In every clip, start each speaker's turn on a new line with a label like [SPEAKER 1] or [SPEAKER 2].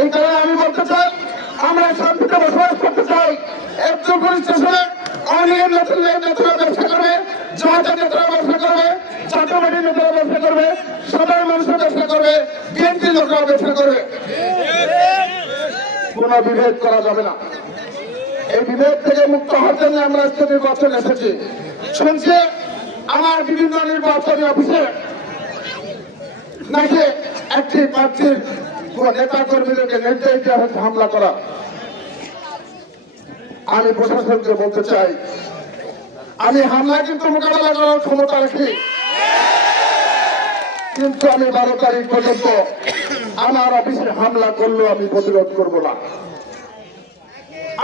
[SPEAKER 1] এই কারণে আমি বলতে চাই, আমরা শান্তিতে বসবাস করতে চাই। একজন পুলিশ স্টেশনে অনেকের নেতৃত্বের নেতারা ব্যবসা করবে জমাতের নেতারা ব্যবসা করবে চাকরি নেতারা ব্যবসা করবে, সাধারণ মানুষের ব্যবসা করবে বিএনপি লোকরা ব্যবসা করবে। কোন বিভেদ করা যাবে না। এই বিভেদ থেকে মুক্ত হওয়ার জন্য আমরা আজকে নির্বাচন এসেছি। শুনছি, আমার বিভিন্ন নির্বাচনী অফিসে নাকি একটি প্রার্থীর নেতা কর্মীদেরকে নির্দেশ হামলা করা। আমি প্রশাসনকে বলতে চাই, আমি হামলা কিন্তু মোকাবেলা করার ক্ষমতা রাখি। কিন্তু আমি বারো তারিখ পর্যন্ত আমার অফিসে হামলা করলেও আমি প্রতিরোধ করব না।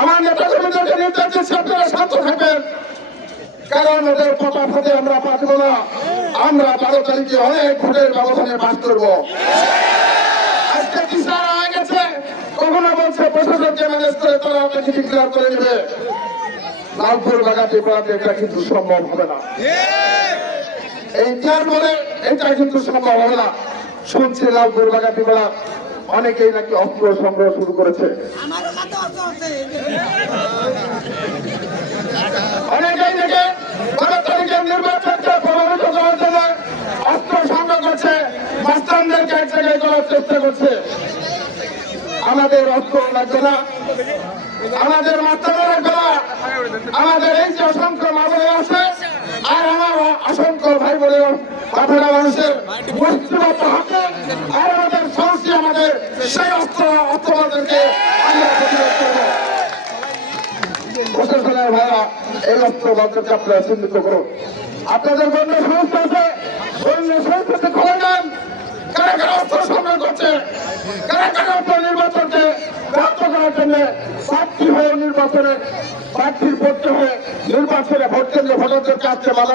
[SPEAKER 1] আমার নেতা কর্মীদেরকে নির্দেশ দিচ্ছি আপনারা শান্ত কারণ ওদের পতা ফাতে আমরা পাঠব না। আমরা বারো তারিখে অনেক ভোটের ব্যবধানে পাস করব আজকে কিসার হয়ে গেছে। কখনো বলছে প্রশাসনকে ম্যানেজ করে তারা আপনাকে ডিক্লেয়ার করে নেবে লালপুর বাগাতে পড়াতে এটা কিন্তু সম্ভব হবে না। এই চার বলে এটা কিন্তু সম্ভব হবে না। শুনছি লালপুর বাগাতি পাড়া অনেকেই নাকি অস্ত্র সংগ্রহ শুরু করেছে। করার চেষ্টা করছে। আমাদের অস্ত্র লাগবে না। আমাদের মাস্টাররা লাগবে না। আমাদের এই যে অসংখ্য মা বোনে আছে, আর আমার অসংখ্য ভাই বোনে বাপেরা, মানুষের হাতে, আর আমাদের সাহসী আমাদের সেই অস্ত্র অস্ত্রবাদেরকে আমরা প্রতিরোধ করব। আপনারা চিহ্নিত করুন। আপনাদের বন্য সংস্থা আছে বন্য সংস্থাতে খবর নেন কারা কারা অস্ত্র সংগ্রহ করছে কারা কারা অস্ত্র হয়ে নির্বাচনে প্রার্থীর পক্ষে হয়ে নির্বাচনে ভোট কেন্দ্রে ভোটারদের বাধা